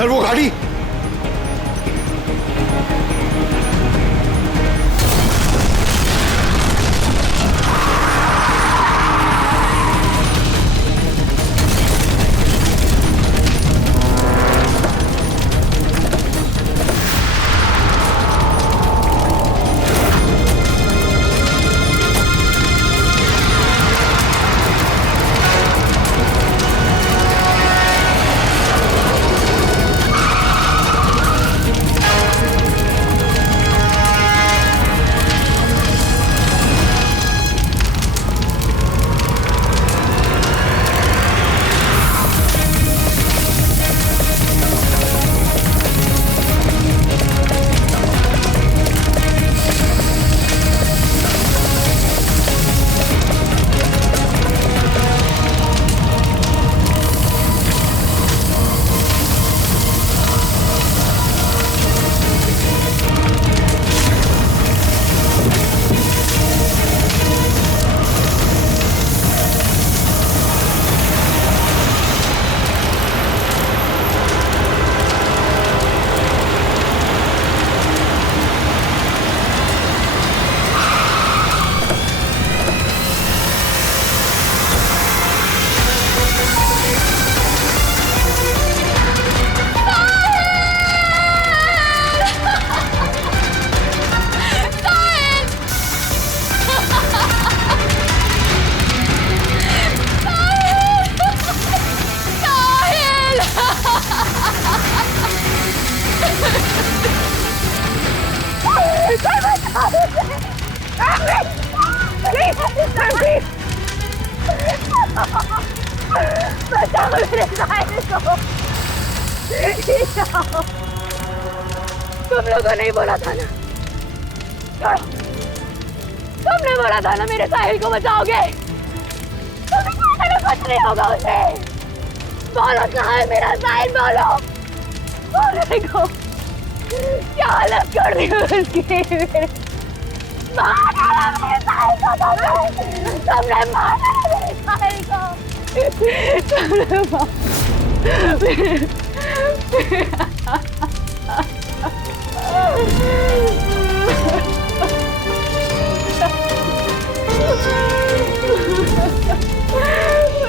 Sir वो गाड़ी। बचाओ मेरे साहिल को। तुम लोगों ने बोला था ना, छोड़ो। तुमने बोला था ना मेरे साहिल को बचाओगे। कुछ नहीं होगा उसे। बोलो कहाँ है मेरा साहिल, बोलो। बोलने को क्या हालत कर दी उसकी। मार डाला मेरे साहिल को। तुमने मार डाला मेरे साहिल को। तुमने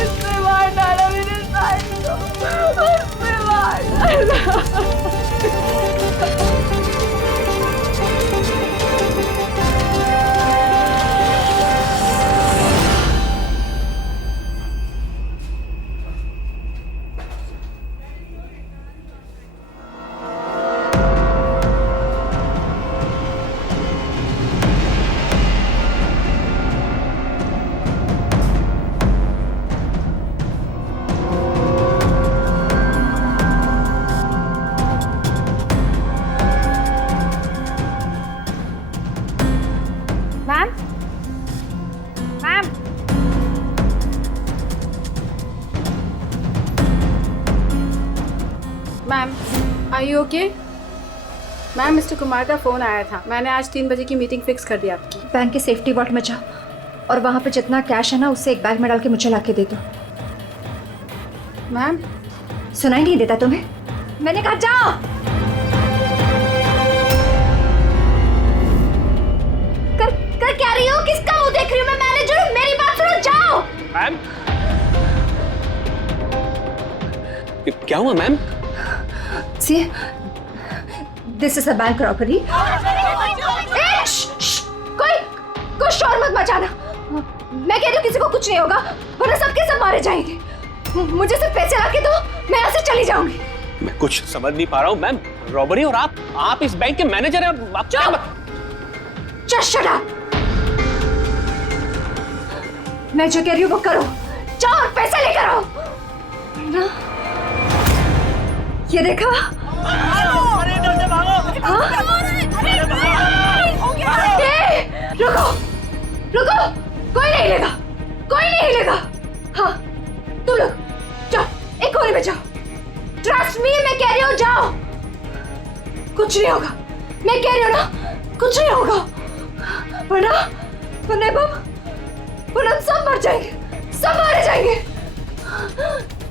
उसने मार डाला मेरे साहिल को। उसने मार डाला। Ma'am, are you okay? Ma'am, mister Kumar का फ़ोन आया था। मैंने आज 3 बजे की मीटिंग फिक्स कर दी आपकी। बैंक के सेफ्टी वॉल्ट में जाओ और वहाँ पे जितना कैश है ना उससे एक बैग में डाल के मुझे ला के दे दो। मैम, सुनाई नहीं देता तुम्हें? मैंने कहा जाओ। कर क्या रही हो? किसका मुंह देख रही हो? मैं मैनेजर हूँ, मेरी बात सुनो, जाओ। मैम, क्या हुआ ma'am? See, this is a bank robbery. कोई शोर मत मचाना। मैं कह रही हूँ किसी को कुछ नहीं होगा, वरना सबके सब मारे जाएंगे। मुझे सिर्फ पैसे ला के दो, मैं यहाँ से चली जाऊंगी। मैं कुछ समझ नहीं पा रहा हूँ मैम। रॉबरी और आप इस बैंक के मैनेजर हैं। आप Just shut up. मैं जो कह रही हूँ वो करो। जाओ और पैसे लेकर आओ। ना? ये देखा? रुको, रुको, कोई नहीं लेगा, कोई नहीं लेगा। हाँ, तुम लोग जाओ, एक कोने में जाओ। ट्रस्ट मी, मैं कह रही हूँ जाओ। कुछ नहीं होगा, मैं कह रही हूँ ना, कुछ नहीं होगा। वरना सब मर जाएंगे, सब मारे जाएंगे।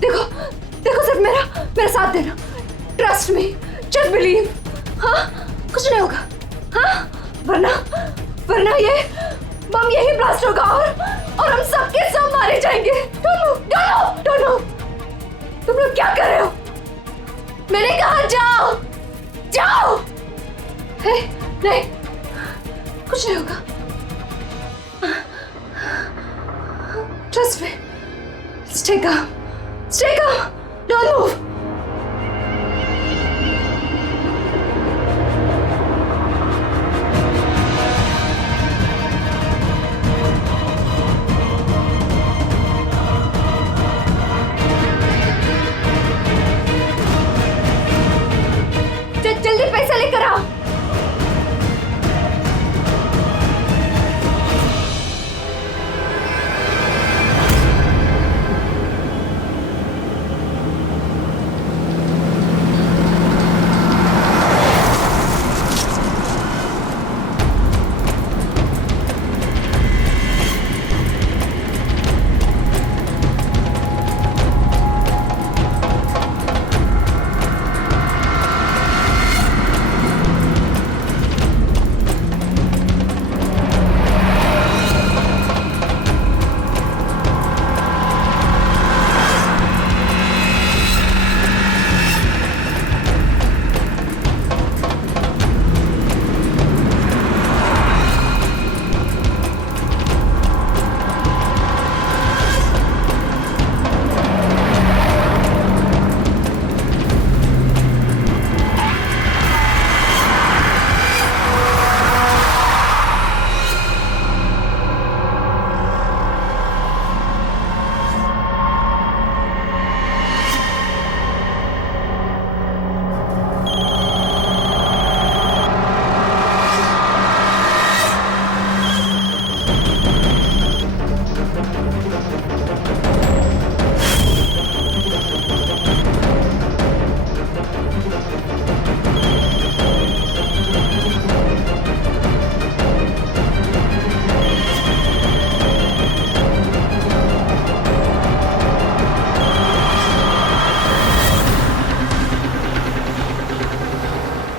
देखो, देखो, सिर्फ मेरा साथ देना। Trust me, just believe. हाँ, कुछ नहीं होगा। हाँ, वरना ये बम यही ब्लास्ट होगा और हम सबके सब मारे जाएंगे। Don't move. तुम लोग क्या कर रहे हो? मैंने कहा जाओ। नहीं, कुछ नहीं होगा। Trust me, stay calm, don't move। जल्दी पैसा लेकर आओ।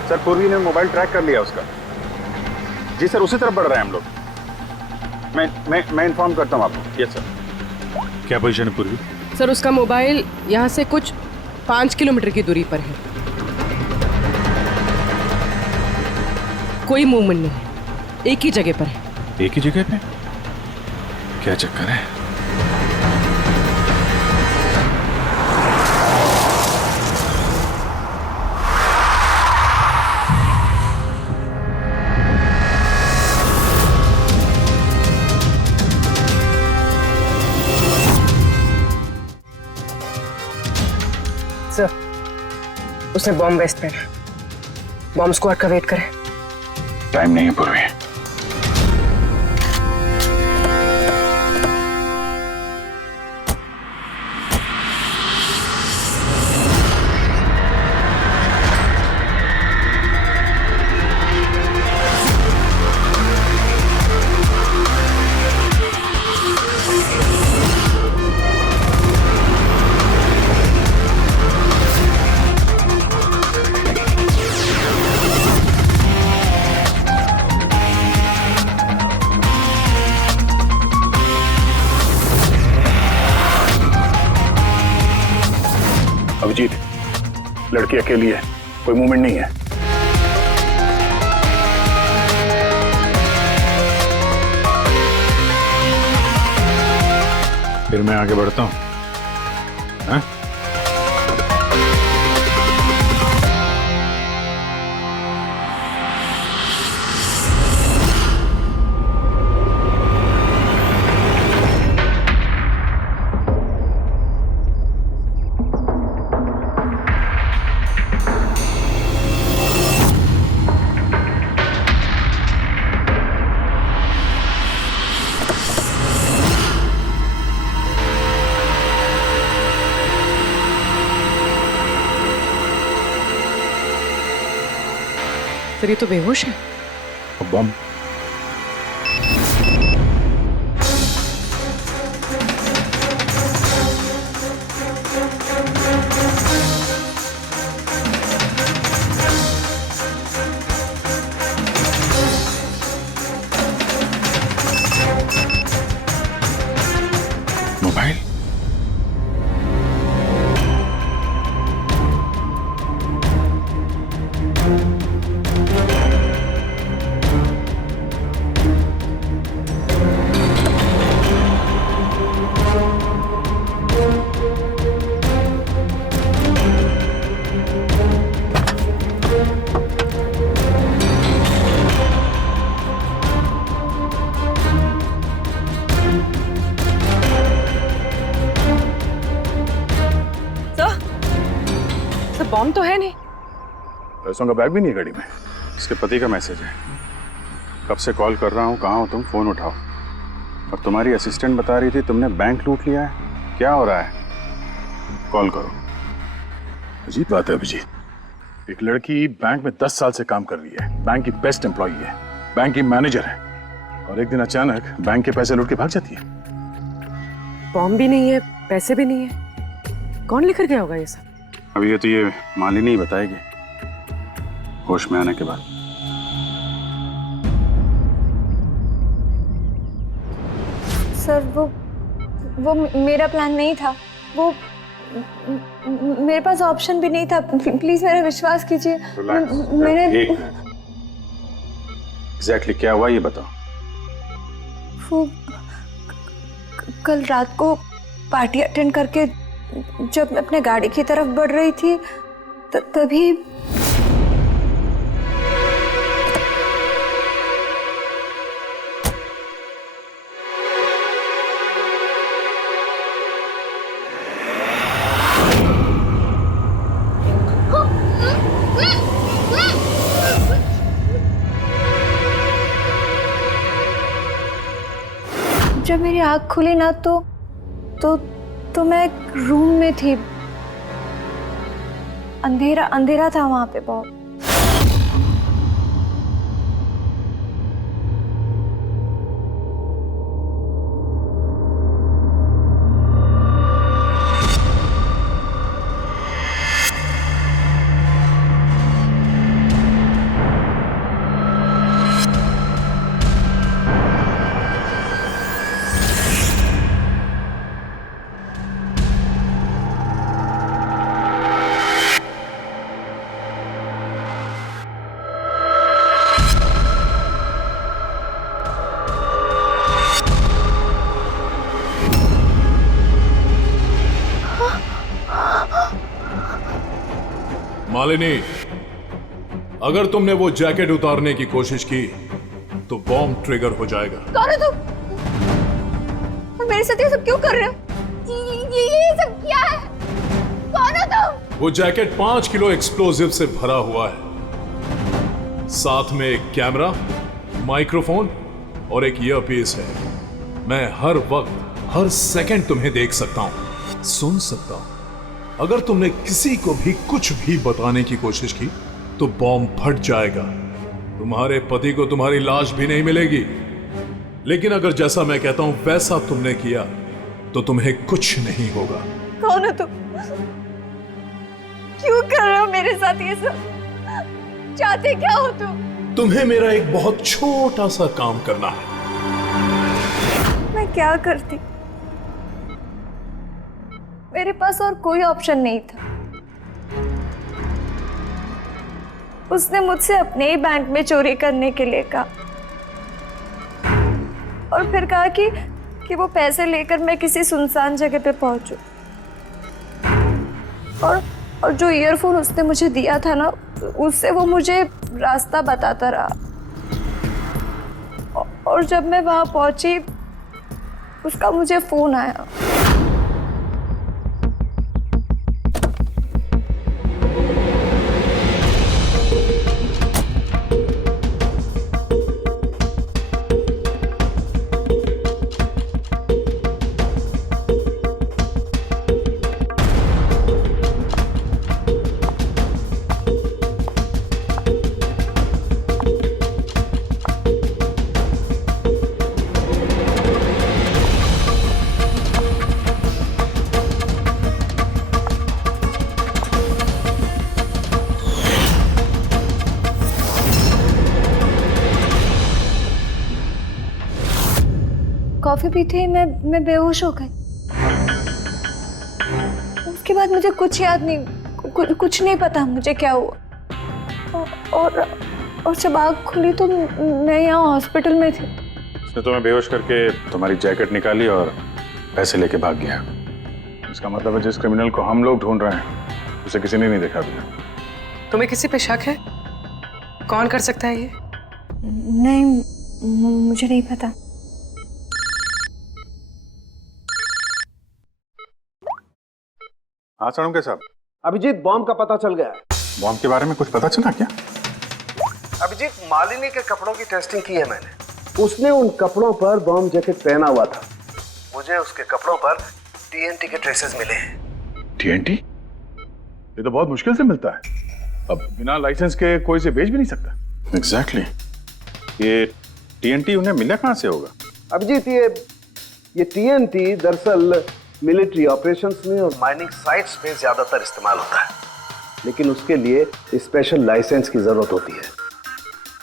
सर, पूर्वी ने मोबाइल ट्रैक कर लिया उसका। जी सर, उसी तरफ बढ़ रहे हैं हम लोग। मैं इन्फॉर्म करता हूँ आपको। Yes sir. क्या पोजीशन है पूर्वी? सर, उसका मोबाइल यहाँ से कुछ 5 किलोमीटर की दूरी पर है। कोई मूवमेंट नहीं है, एक ही जगह पर है। एक ही जगह पे? क्या चक्कर है? सर, उसने बॉम्ब वेस्ट पहना। बॉम्ब स्क्वाड का वेट करें। टाइम नहीं है पूर्वी। अभिजीत, लड़की अकेली है, कोई मूवमेंट नहीं है। फिर मैं आगे बढ़ता हूं। हाँ? सर, ये तो बेहोश है। बम। पैसों का बैग भी नहीं है गाड़ी में। इसके पति का मैसेज है, कब से कॉल कर रहा हूँ, कहाँ हो तुम, फोन उठाओ। और तुम्हारी असिस्टेंट बता रही थी तुमने बैंक लूट लिया है। क्या हो रहा है? कॉल करो। अजीब बात है अभिजीत, एक लड़की बैंक में 10 साल से काम कर रही है, बैंक की बेस्ट एम्प्लॉई है, बैंक की मैनेजर है, और एक दिन अचानक बैंक के पैसे लूट के भाग जाती है। बॉम्ब भी नहीं है, पैसे भी नहीं है, कौन लेकर गया होगा ये सब? अभी ये तो ये मालिनी ही बताएगी, होश में आने के बाद। सर वो मेरा प्लान नहीं था, वो मेरे पास ऑप्शन भी नहीं था। प्लीज मेरा विश्वास कीजिए। मैंने एग्जैक्टली क्या हुआ ये बताओ। वो कल रात को पार्टी अटेंड करके जब मैं अपने गाड़ी की तरफ बढ़ रही थी तभी जब मेरी आँख खुली ना तो मैं एक रूम में थी। अंधेरा अंधेरा था वहां पे बहुत। मालिनी, अगर तुमने वो जैकेट उतारने की कोशिश की तो बॉम्ब ट्रिगर हो जाएगा। कौन हो तुम? और मेरे साथ ये सब क्यों कर रहे हो? ये सब क्या है? कौन हो तुम? वो जैकेट 5 किलो एक्सप्लोजिव से भरा हुआ है, साथ में एक कैमरा, माइक्रोफोन और एक ईयरपीस है। मैं हर वक्त हर सेकंड तुम्हें देख सकता हूं, सुन सकता हूं। अगर तुमने किसी को भी कुछ भी बताने की कोशिश की तो बॉम्ब फट जाएगा। तुम्हारे पति को तुम्हारी लाश भी नहीं मिलेगी। लेकिन अगर जैसा मैं कहता हूं वैसा तुमने किया तो तुम्हें कुछ नहीं होगा। कौन हो तुम? क्यों कर रहे हो मेरे साथ ये सब? चाहते क्या हो तुम? तुम्हें मेरा एक बहुत छोटा सा काम करना है। मैं क्या करती? मेरे पास और कोई ऑप्शन नहीं था। उसने मुझसे अपने ही बैंक में चोरी करने के लिए कहा और फिर कहा कि वो पैसे लेकर मैं किसी सुनसान जगह पे पहुंचूं। और जो ईयरफोन उसने मुझे दिया था ना, उससे वो मुझे रास्ता बताता रहा। और जब मैं वहां पहुंची उसका मुझे फोन आया। कॉफी पीते ही मैं बेहोश हो गई। उसके बाद मुझे कुछ याद नहीं, कुछ नहीं पता मुझे क्या हुआ। और जब आँख खुली तो मैं यहाँ हॉस्पिटल में थी। उसने तुम्हें बेहोश करके तुम्हारी जैकेट निकाली और पैसे लेके भाग गया। इसका मतलब है जिस क्रिमिनल को हम लोग ढूंढ रहे हैं उसे किसी ने नहीं देखा अभी। तुम्हें किसी पे शक है? कौन कर सकता है ये? नहीं, मुझे नहीं पता। हाँ साहब, अभिजीत, बॉम्ब का पता चल गया है। बॉम्ब के बारे में कुछ पता चला क्या? अभिजीत, मालिनी के कपड़ों की टेस्टिंग की है मैंने। उसने उन कपड़ों पर बॉम्ब जैकेट पहना हुआ था। मुझे उसके कपड़ों पर टीएनटी के ट्रेसेस मिले हैं। टीएनटी? ये तो बहुत मुश्किल से मिलता है। अब बिना लाइसेंस के कोई से बेच भी नहीं सकता। एग्जैक्टली। ये टीएनटी उन्हें मिला कहाँ से होगा? अभिजीत, ये टीएनटी दरअसल मिलिट्री ऑपरेशंस में और माइनिंग साइट्स में ज्यादातर इस्तेमाल होता है, लेकिन उसके लिए स्पेशल लाइसेंस की जरूरत होती है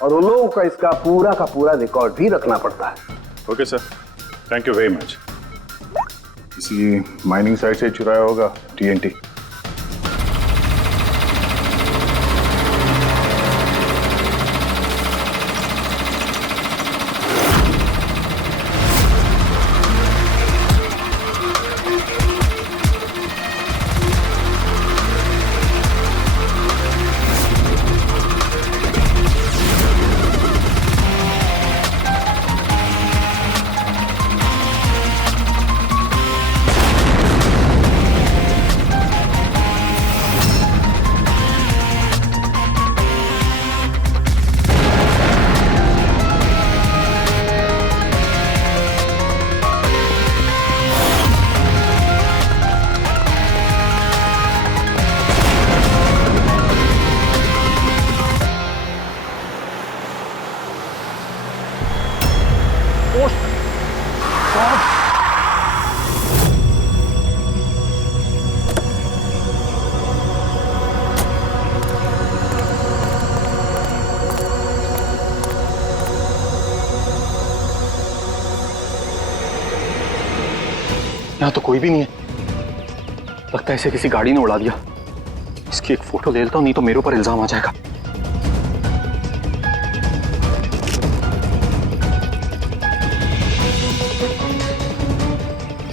और उन लोगों का इसका का पूरा रिकॉर्ड भी रखना पड़ता है। Okay sir, thank you very much. किसी माइनिंग साइट से चुराया होगा टीएनटी। यहाँ तो कोई भी नहीं है। लगता है इसे किसी गाड़ी ने उड़ा दिया। इसकी एक फोटो ले लेता हूँ, नहीं तो मेरे ऊपर इल्जाम आ जाएगा।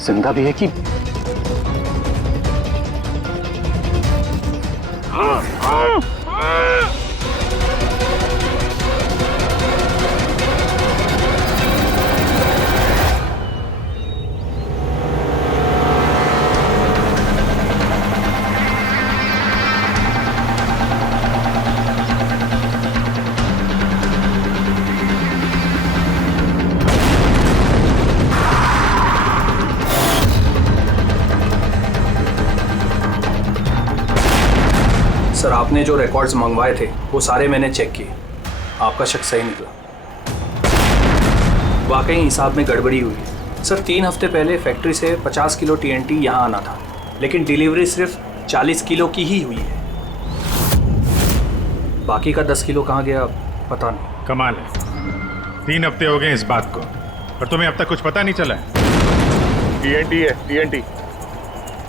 जिंदा भी है कि सर, आपने जो रिकॉर्ड्स मंगवाए थे वो सारे मैंने चेक किए। आपका शक सही निकला। वाकई हिसाब में गड़बड़ी हुई है। सर, 3 हफ्ते पहले फैक्ट्री से 50 किलो टीएनटी यहाँ आना था, लेकिन डिलीवरी सिर्फ 40 किलो की ही हुई है। बाकी का 10 किलो कहाँ गया पता नहीं। कमाल है, 3 हफ्ते हो गए इस बात को और तुम्हें अब तक कुछ पता नहीं चला है? टीएनटी है, टीएनटी।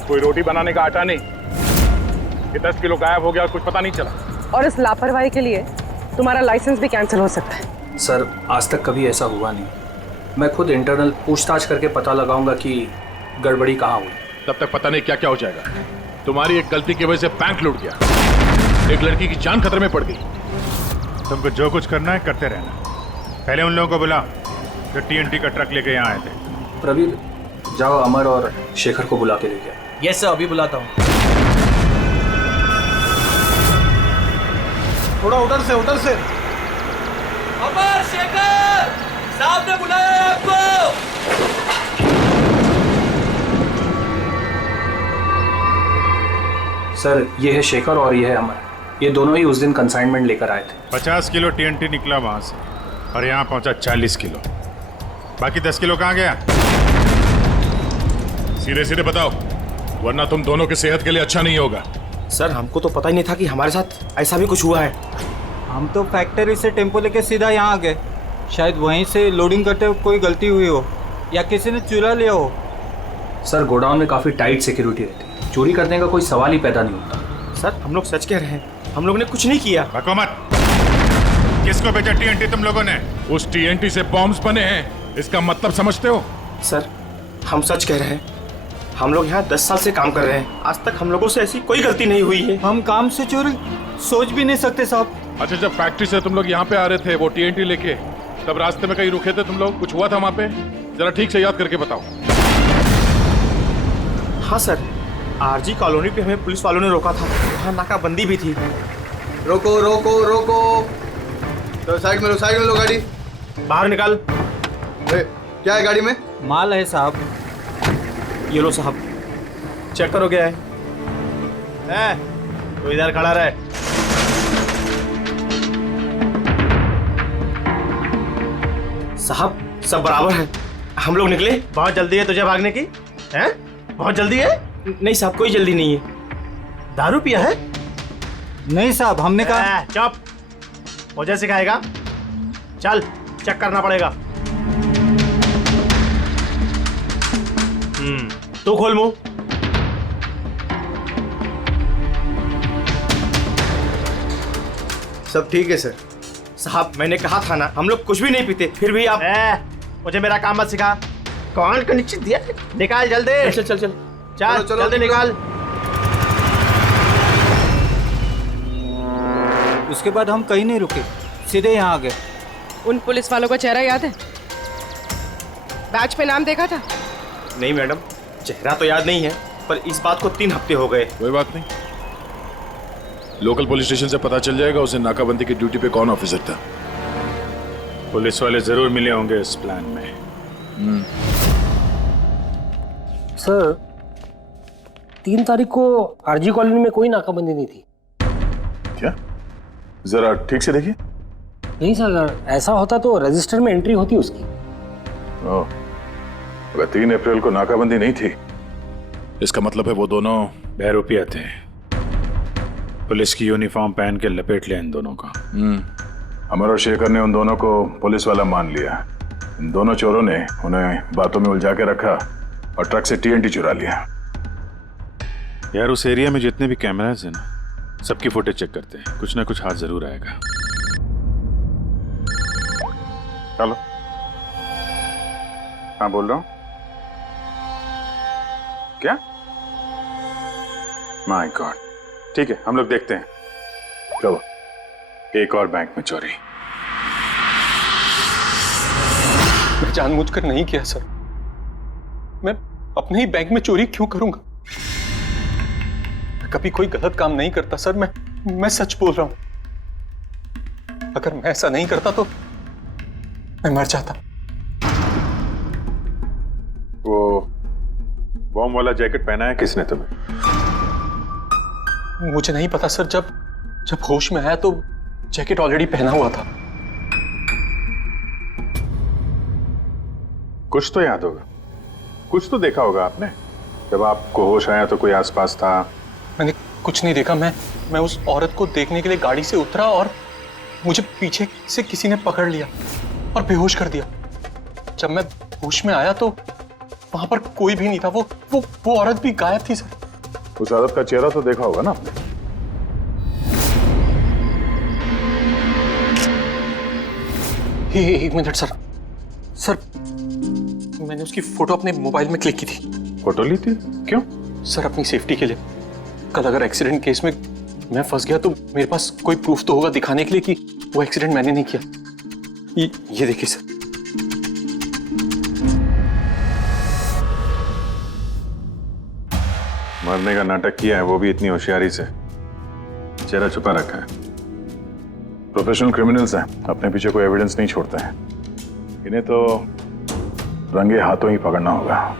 कोई रोटी बनाने का आटा नहीं। ये 10 किलो गायब हो गया और कुछ पता नहीं चला। और इस लापरवाही के लिए तुम्हारा लाइसेंस भी कैंसिल हो सकता है। सर, आज तक कभी ऐसा हुआ नहीं। मैं खुद इंटरनल पूछताछ करके पता लगाऊंगा कि गड़बड़ी कहाँ हुई। तब तक पता नहीं क्या क्या हो जाएगा। तुम्हारी एक गलती की वजह से बैंक लूट गया, एक लड़की की जान खतरे में पड़ गई। तुमको जो कुछ करना है करते रहना। पहले उन लोगों को बुला जो टीएनटी का ट्रक लेके यहाँ आए थे। प्रवीर, जाओ अमर और शेखर को बुला के लेके आओ। यस सर, अभी बुलाता हूँ। थोड़ा उधर से अमर, शेखर साहब ने बुलाया है आपको। सर, ये है शेखर और ये है अमर। ये दोनों ही उस दिन कंसाइनमेंट लेकर आए थे। 50 किलो टीएनटी निकला वहां से और यहाँ पहुंचा 40 किलो। बाकी 10 किलो कहाँ गया? सीधे सीधे बताओ, वरना तुम दोनों की सेहत के लिए अच्छा नहीं होगा। सर, हमको तो पता ही नहीं था कि हमारे साथ ऐसा भी कुछ हुआ है। हम तो फैक्ट्री से टेम्पो लेके सीधा यहाँ आ गए। शायद वहीं से लोडिंग करते हुए कोई गलती हुई हो या किसी ने चुरा लिया हो। सर, गोडाउन में काफ़ी टाइट सिक्योरिटी रहती है। चोरी करने का कोई सवाल ही पैदा नहीं होता। सर, हम लोग सच कह रहे हैं, हम लोग ने कुछ नहीं किया। बको मत। किसको बेचा टीएनटी तुम लोगों ने? उस टीएनटी से बॉम्ब्स बने हैं, इसका मतलब समझते हो? सर, हम सच कह रहे हैं। हम लोग यहाँ 10 साल से काम कर रहे हैं। आज तक हम लोगों से ऐसी कोई गलती नहीं हुई है। हम काम से चोरी सोच भी नहीं सकते साहब। अच्छा, जब फैक्ट्री से तुम लोग यहाँ पे आ रहे थे वो टीएनटी लेके, तब रास्ते में कहीं रुके थे तुम लोग? कुछ हुआ था वहाँ पे? जरा ठीक से याद करके बताओ। हाँ सर, आरजी कॉलोनी पे हमें पुलिस वालों ने रोका था। वहाँ नाकाबंदी भी थी। रोको रोको रोको, तो साइड में लो गाड़ी। बाहर निकाल। क्या है गाड़ी में? माल है साहब। ये लो साहब, चेक करो क्या है। तो इधर खड़ा रहे। साहब सब बराबर है, हम लोग निकले। बहुत जल्दी है तुझे भागने की? हैं? बहुत जल्दी है? नहीं साहब, कोई जल्दी नहीं है। दारू पिया है? नहीं साहब, हमने कहा। चुप, मुझे सिखाएगा? चल चेक करना पड़ेगा। तू खोल मुंह। सब ठीक है सर। साहब मैंने कहा था ना, हम लोग कुछ भी नहीं पीते, फिर भी आप। मुझे मेरा काम मत सिखा। कौन का निश्चित दिया? निकाल जल्दी। चल चल चल चल जल्दी निकाल। उसके बाद हम कहीं नहीं रुके, सीधे यहाँ आ गए। उन पुलिस वालों का चेहरा याद है? बैच पे नाम देखा था? नहीं मैडम, चेहरा तो याद नहीं है, पर इस बात को 3 हफ्ते हो गए। कोई बात नहीं, लोकल पुलिस स्टेशन से पता चल जाएगा उसे नाकाबंदी की ड्यूटी पे कौन ऑफिसर था। पुलिस वाले जरूर मिले होंगे इस प्लान में। सर 3 तारीख को आरजी कॉलोनी में कोई नाकाबंदी नहीं थी। क्या? जरा ठीक से देखिए। नहीं सर, अगर ऐसा होता तो रजिस्टर में एंट्री होती उसकी। ओह, अगर 3 अप्रैल को नाकाबंदी नहीं थी, इसका मतलब है वो दोनों बहरूपिया थे। पुलिस की यूनिफॉर्म पहन के लपेट लिया इन दोनों का। अमर और शेखर ने उन दोनों को पुलिस वाला मान लिया। इन दोनों चोरों ने उन्हें बातों में उलझा के रखा और ट्रक से TNT चुरा लिया। यार उस एरिया में जितने भी कैमरास हैं ना, सबकी फुटेज चेक करते हैं, कुछ ना कुछ हाथ जरूर आएगा। हेलो, हाँ बोल रहा हूँ। क्या? माय गॉड, ठीक है हम लोग देखते हैं। चलो, एक और बैंक में चोरी। मैं जानबूझकर नहीं किया सर। मैं अपने ही बैंक में चोरी क्यों करूंगा? मैं कभी कोई गलत काम नहीं करता सर। मैं सच बोल रहा हूं। अगर मैं ऐसा नहीं करता तो मैं मर जाता। वो बॉम्ब वाला जैकेट पहना है किसने तुम्हें? मुझे नहीं पता सर। जब होश में आया तो जैकेट ऑलरेडी पहना हुआ था। कुछ तो याद होगा, कुछ तो देखा होगा आपने। जब आपको होश आया तो कोई आसपास था? मैंने कुछ नहीं देखा। मैं उस औरत को देखने के लिए गाड़ी से उतरा और मुझे पीछे से किसी ने पकड़ लिया और बेहोश कर दिया। जब मैं होश में आया तो वहां पर कोई भी नहीं था। वो औरत भी गायब थी सर। उस औरत का चेहरा तो देखा होगा ना आपने? एक मिनट सर। मैंने उसकी फोटो अपने मोबाइल में क्लिक की थी। फोटो ली थी? क्यों? सर अपनी सेफ्टी के लिए। कल अगर एक्सीडेंट केस में मैं फंस गया तो मेरे पास कोई प्रूफ तो होगा दिखाने के लिए कि वो एक्सीडेंट मैंने नहीं किया। ये देखिए सर। मरने का नाटक किया है, वो भी इतनी होशियारी से। चेहरा छुपा रखा है। प्रोफेशनल क्रिमिनल्स हैं, अपने पीछे कोई एविडेंस नहीं छोड़ते हैं। इन्हें तो रंगे हाथों ही पकड़ना होगा।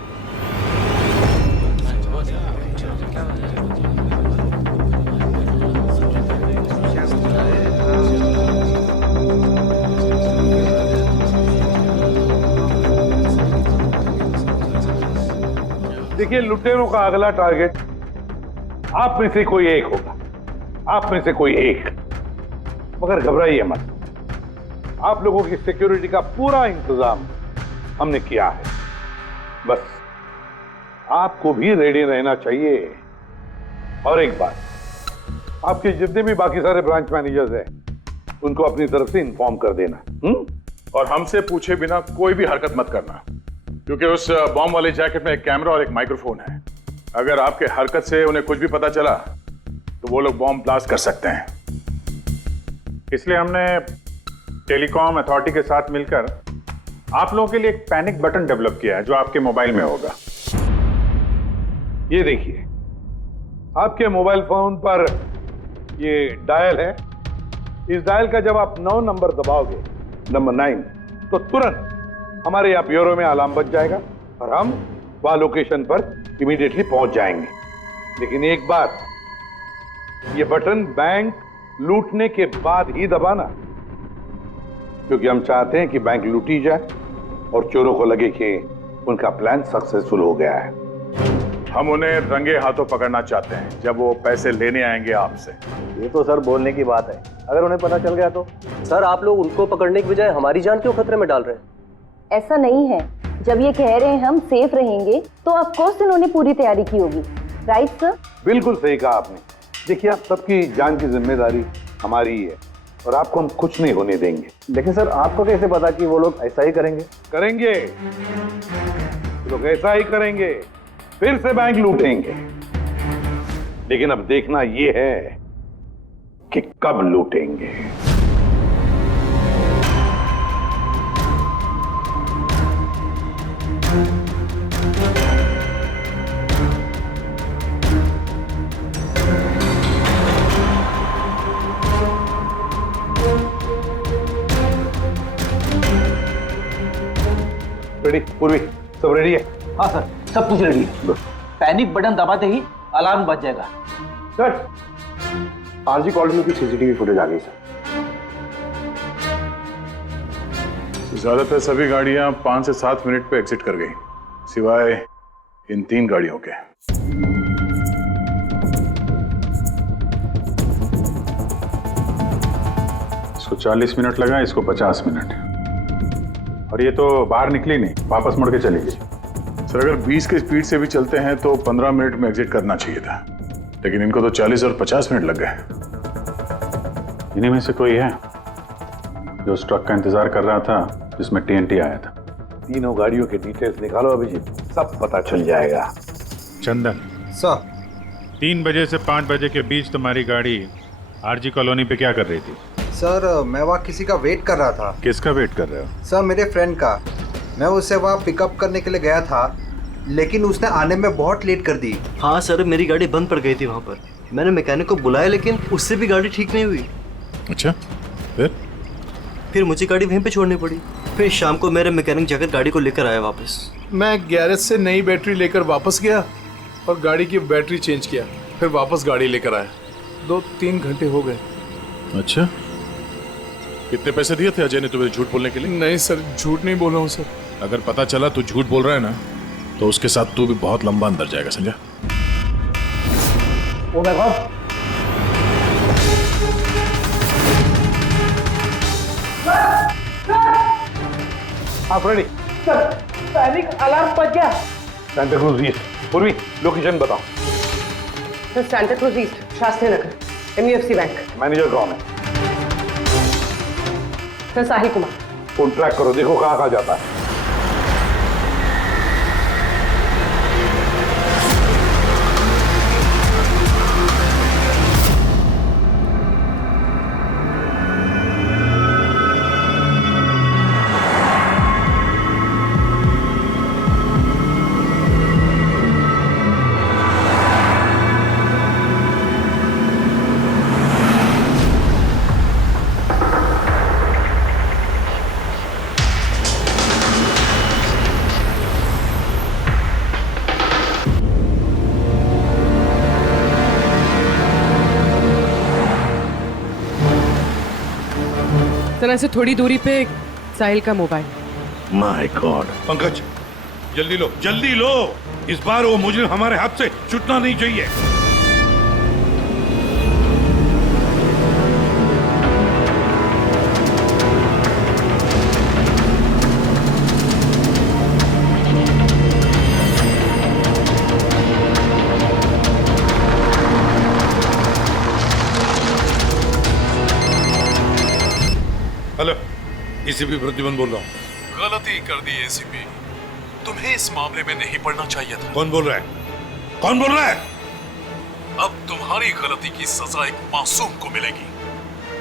देखिए, लुटेरों का अगला टारगेट आप में से कोई एक होगा। आप में से कोई एक। मगर घबराइए मत, आप लोगों की सिक्योरिटी का पूरा इंतजाम हमने किया है। बस आपको भी रेडी रहना चाहिए। और एक बात, आपके जितने भी बाकी सारे ब्रांच मैनेजर्स हैं उनको अपनी तरफ से इन्फॉर्म कर देना। और हमसे पूछे बिना कोई भी हरकत मत करना, क्योंकि उस बॉम्ब वाले जैकेट में एक कैमरा और एक माइक्रोफोन है। अगर आपके हरकत से उन्हें कुछ भी पता चला तो वो लोग बॉम्ब ब्लास्ट कर सकते हैं। इसलिए हमने टेलीकॉम अथॉरिटी के साथ मिलकर आप लोगों के लिए एक पैनिक बटन डेवलप किया है जो आपके मोबाइल में होगा। ये देखिए, आपके मोबाइल फोन पर ये डायल है इस डायल का जब आप 9 नंबर दबाओगे, नंबर 9, तो तुरंत हमारे यहाँ ब्यूरो में अलार्म बज जाएगा और हम वहां लोकेशन पर इमीडिएटली पहुंच जाएंगे। लेकिन एक बात, ये बटन बैंक लूटने के बाद ही दबाना, क्योंकि हम चाहते हैं कि बैंक लूटी जाए और चोरों को लगे कि उनका प्लान सक्सेसफुल हो गया है। हम उन्हें रंगे हाथों पकड़ना चाहते हैं जब वो पैसे लेने आएंगे आपसे। ये तो सर बोलने की बात है, अगर उन्हें पता चल गया तो? सर आप लोग उनको पकड़ने की बजाय हमारी जान क्यों खतरे में डाल रहे हैं? ऐसा नहीं है, जब ये कह रहे हैं हम सेफ रहेंगे तो ऑफ कोर्स इन्होंने पूरी तैयारी की होगी। Right sir? बिल्कुल सही कहा आपने। देखिए, आप सबकी जान की जिम्मेदारी हमारी ही है और आपको हम कुछ नहीं होने देंगे। लेकिन सर आपको कैसे पता कि वो लोग ऐसा ही करेंगे? करेंगे, लोग ऐसा ही करेंगे, फिर से बैंक लूटेंगे। लेकिन अब देखना ये है कि कब लूटेंगे। रेडी? पूर्वी सब रेडी है? हाँ सर, सब कुछ रेडी है। पैनिक बटन दबाते ही अलार्म बज जाएगा। सर, आरजी कॉलोनी की सीसीटीवी फुटेज आ गई सर। ज्यादातर सभी गाड़ियां 5 से 7 मिनट पे एग्जिट कर गई, सिवाय इन 3 गाड़ियों के। इसको 40 मिनट लगा, इसको 50 मिनट। और ये तो बाहर निकली नहीं, वापस मुड़ के चली गई। सर, अगर 20 की स्पीड से भी चलते हैं तो 15 मिनट में एग्जिट करना चाहिए था, लेकिन इनको तो 40 और 50 मिनट लग गए। इन्हीं में से कोई है जो उस ट्रक का इंतजार कर रहा था जिसमें TNT आया था? तीनों गाड़ियों के डिटेल्स निकालो अभिजीत, सब पता चल जाएगा। चंदन सर, 3 बजे से 5 बजे के बीच तुम्हारी गाड़ी आरजी कॉलोनी पे क्या कर रही थी? सर, मैं वहाँ किसी का वेट कर रहा था। किसका वेट कर रहे हो? सर, मेरे फ्रेंड का। मैं उसे वहाँ पिकअप करने के लिए गया था, लेकिन उसने आने में बहुत लेट कर दी। हाँ सर, मेरी गाड़ी बंद पड़ गई थी वहाँ पर। मैंने मैकेनिक को बुलाया, लेकिन उससे भी गाड़ी ठीक नहीं हुई। अच्छा, फिर मुझे गाड़ी वहीं पे छोड़नी पड़ी। फिर शाम को मेरे मैकेनिक जाकर गाड़ी को लेकर आया वापस। मैं गैरेज से नई बैटरी लेकर वापस गया और गाड़ी की बैटरी चेंज किया, फिर वापस गाड़ी लेकर आया। 2-3 घंटे हो गए। अच्छा, कितने पैसे दिए थे अजय ने तुम्हें झूठ बोलने के लिए? नहीं सर, झूठ नहीं बोल रहा हूँ सर। अगर पता चला तू झूठ बोल रहा है ना, तो उसके साथ तू भी बहुत लंबा अंदर जाएगा, समझा? ओ माय गॉड, आप रेडी? सर, पैनिक अलार्म बज गया। Santacruz east. पूर्वी, लोकेशन बताओ। Sir, Santacruz east, Shastri Nagar, MUFC bank. Manager कौन है? Sir, Sahil Kumar. Phone track करो, देखो कहाँ कहाँ जाता है। तरह से थोड़ी दूरी पे साहिल का मोबाइल। My God. पंकज, जल्दी लो, जल्दी लो। इस बार वो मुजरिम हमारे हाथ से छूटना नहीं चाहिए। हेलो, एसीपी प्रतिबंध बोल रहा हूँ। गलती कर दी ACP, तुम्हें इस मामले में नहीं पड़ना चाहिए था। कौन बोल रहा है? कौन बोल रहा है? अब तुम्हारी गलती की सजा एक मासूम को मिलेगी।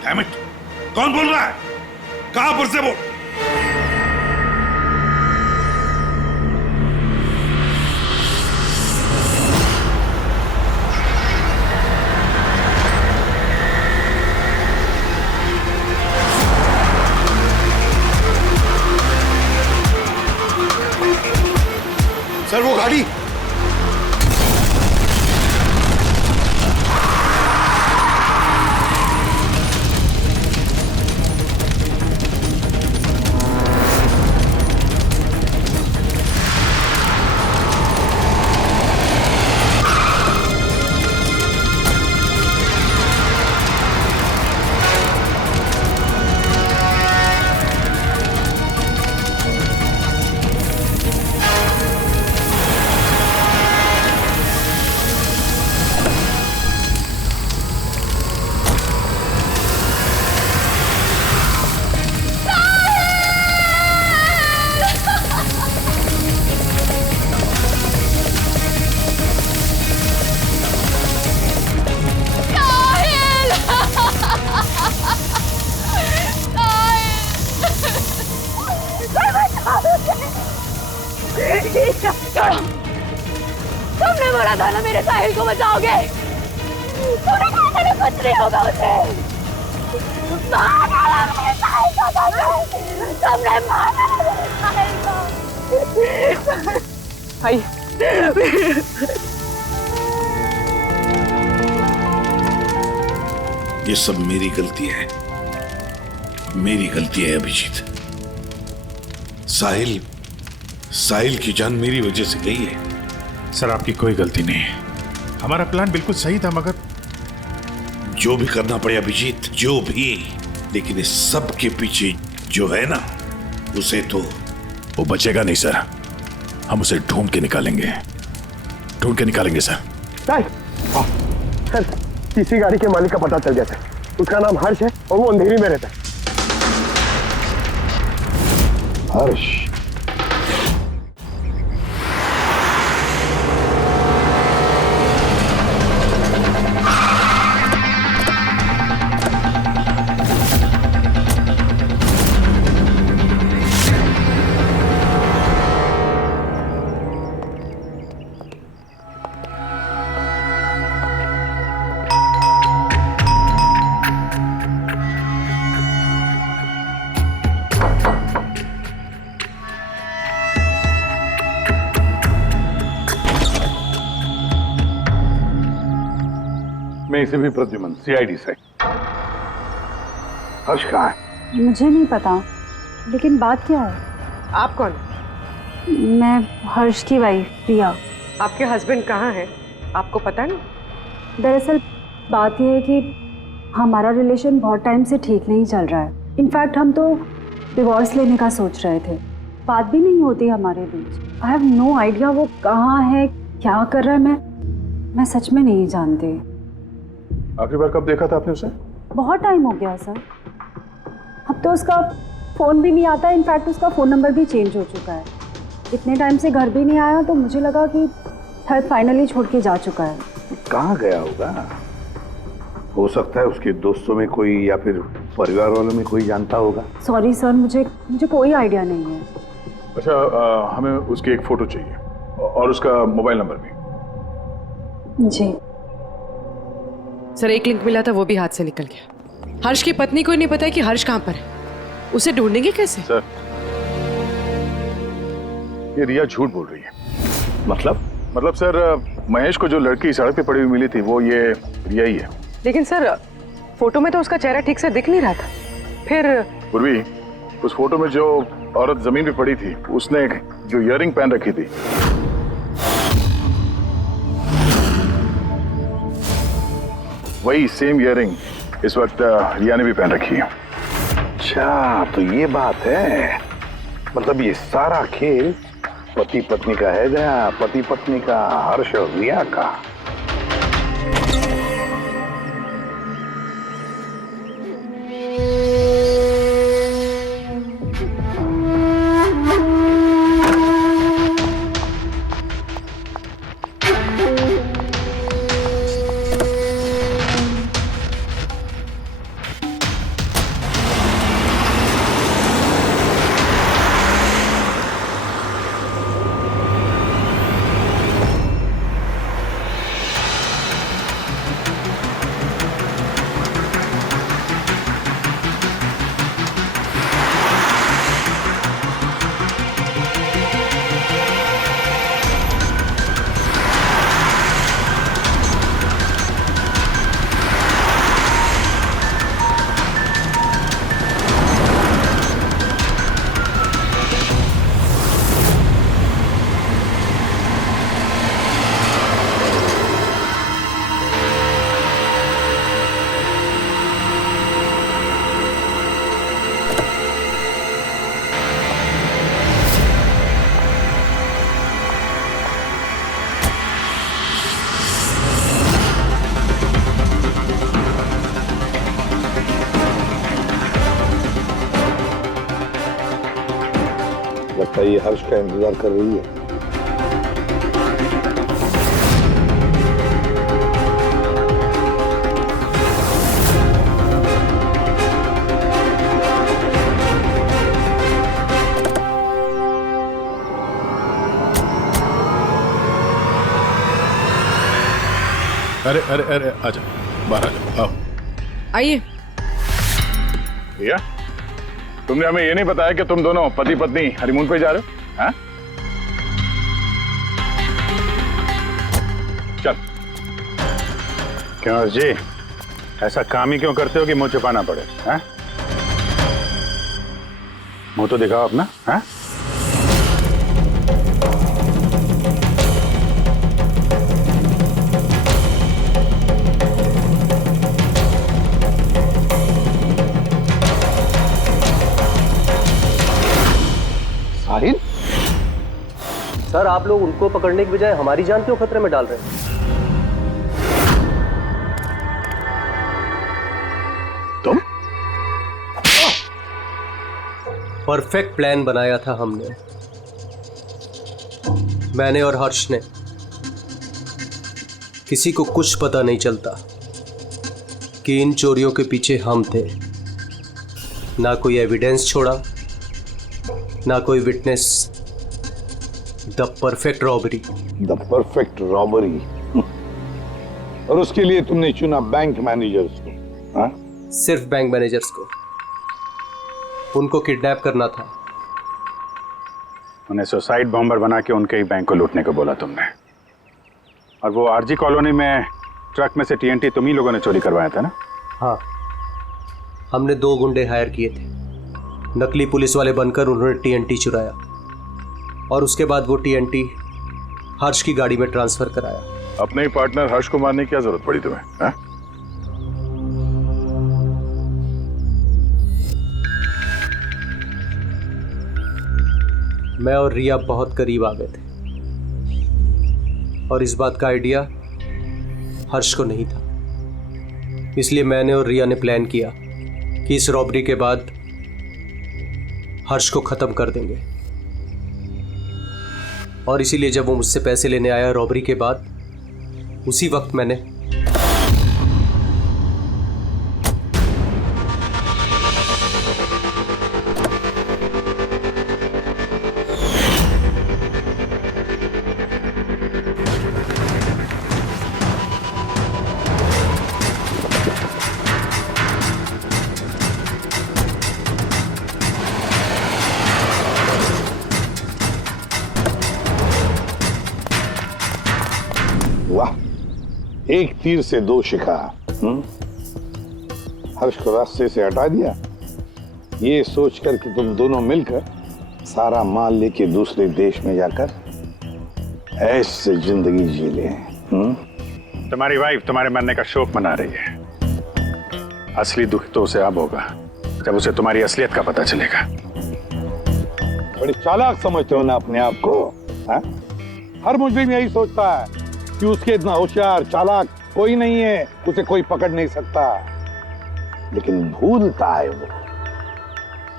Damn it! कौन बोल रहा है? कहां पर से बोल? सर वो गाड़ी। तुमने बोला था ना मेरे साहिल को बचाओगे। तुमने कहा था ना कुछ नहीं होगा उसे। मार डाला मेरे साहिल को तुमने मार डाला मेरे साहिल को। आई ये सब मेरी गलती है, मेरी गलती है अभिजीत। साहिल की जान मेरी वजह से गई है। सर आपकी कोई गलती नहीं है, हमारा प्लान बिल्कुल सही था, मगर जो भी करना पड़े अभिजीत, जो भी, लेकिन इस सब के पीछे जो है ना, उसे तो वो बचेगा नहीं सर। हम उसे ढूंढ के निकालेंगे सर। सर किसी गाड़ी के मालिक का पता चल गया सर। उसका नाम हर्ष है और वो अंधेरी में रहता है। हर्ष? मैं इसे भी प्रद्युमन सीआईडी से। हर्ष कहाँ है? मुझे नहीं पता, लेकिन बात क्या है? आप कौन? मैं हर्ष की वाइफ प्रिया। आपके हस्बैंड कहाँ हैं? आपको पता नहीं? दरअसल बात यह है कि हमारा रिलेशन बहुत टाइम से ठीक नहीं चल रहा है। इनफैक्ट हम तो डिवोर्स लेने का सोच रहे थे। बात भी नहीं होती हमारे बीच। आई हैव नो आइडिया वो कहाँ है, क्या कर रहा है। मैं सच में नहीं जानती। आखिरी बार कब देखा था आपने उसे? बहुत टाइम हो गया सर। अब तो उसका फ़ोन भी नहीं आता। इनफैक्ट उसका फ़ोन नंबर भी चेंज हो चुका है। इतने टाइम से घर भी नहीं आया, तो मुझे लगा कि शायद फाइनली छोड़ के जा चुका है। कहाँ गया होगा? हो सकता है उसके दोस्तों में कोई या फिर परिवार वालों में कोई जानता होगा। सॉरी सर, मुझे कोई आइडिया नहीं है। अच्छा, हमें उसकी एक फोटो चाहिए और उसका मोबाइल नंबर भी। जी सर, एक लिंक मिला था, वो भी हाथ से निकल गया। हर्ष की पत्नी को नहीं पता है कि हर्ष कहाँ पर है। उसे ढूंढेंगे कैसे? सर, ये रिया झूठ बोल रही है। मतलब सर, महेश को जो लड़की सड़क पे पड़ी हुई मिली थी, वो ये रिया ही है। लेकिन सर, फोटो में तो उसका चेहरा ठीक से दिख नहीं रहा था। फिर पूर्वी, उस फोटो में जो औरत जमीन पे पड़ी थी, उसने जो इयररिंग पहन रखी थी, वही सेम इयररिंग इस वक्त रिया ने भी पहन रखी है। अच्छा, तो ये बात है। मतलब ये सारा खेल पति पत्नी का है, पति पत्नी का, हर्ष और रिया का। लगता है ये हर्ष का इंतजार कर रही है। अरे अरे अरे आजा, बाहर आ जाओ, आओ। आइए। भैया, तुमने हमें ये नहीं बताया कि तुम दोनों पति पत्नी हनीमून पे जा रहे हो? हाँ? चल। क्यों हर्ष जी, ऐसा काम ही क्यों करते हो कि मुंह छुपाना पड़े? हाँ? मुंह तो दिखाओ अपना। हाँ? साहिल? सर, आप लोग उनको पकड़ने की बजाय हमारी जान क्यों खतरे में डाल रहे हैं? तुम? परफेक्ट प्लान बनाया था हमने, मैंने और हर्ष ने। किसी को कुछ पता नहीं चलता कि इन चोरियों के पीछे हम थे। ना कोई एविडेंस छोड़ा, ना कोई witness. The perfect robbery. The perfect robbery. और उसके लिए तुमने चुना बैंक मैनेजर्स को? हाँ? सिर्फ बैंक मैनेजर्स को। उनको किडनैप करना था। उन्हें सुसाइड बॉम्बर बना के उनके ही बैंक को लूटने को बोला तुमने। और वो आरजी कॉलोनी में ट्रक में से टीएनटी तुम ही लोगों ने चोरी करवाया था ना? हाँ, हमने 2 गुंडे हायर किए थे। नकली पुलिस वाले बनकर उन्होंने टीएनटी चुराया और उसके बाद वो टीएनटी हर्ष की गाड़ी में ट्रांसफर कराया। अपने ही पार्टनर हर्ष को मारने की क्या जरूरत पड़ी तुम्हें? हाँ? मैं और रिया बहुत करीब आ गए थे और इस बात का आइडिया हर्ष को नहीं था। इसलिए मैंने और रिया ने प्लान किया कि इस रॉबरी के बाद हर्ष को खत्म कर देंगे। और इसीलिए जब वो मुझसे पैसे लेने आया रॉबरी के बाद, उसी वक्त मैंने वाह, एक तीर से 2 शिकार। हर्ष को रास्ते से हटा दिया, ये सोचकर कि तुम दोनों मिलकर सारा माल लेके दूसरे देश में जाकर ऐसे जिंदगी जी ले। तुम्हारी वाइफ तुम्हारे मरने का शोक मना रही है। असली दुख तो उसे अब होगा जब उसे तुम्हारी असलियत का पता चलेगा। बड़ी चालाक समझते हो ना अपने आप को? हा? हर मुजरिम यही सोचता है कि उसके इतना होशियार चालाक कोई नहीं है, उसे कोई पकड़ नहीं सकता। लेकिन भूलता है वो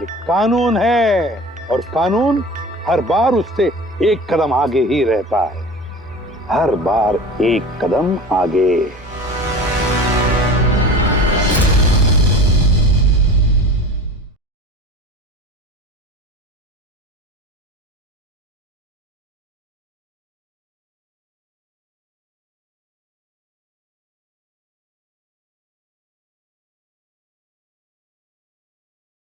ये कानून है, और कानून हर बार उससे एक कदम आगे ही रहता है, हर बार एक कदम आगे।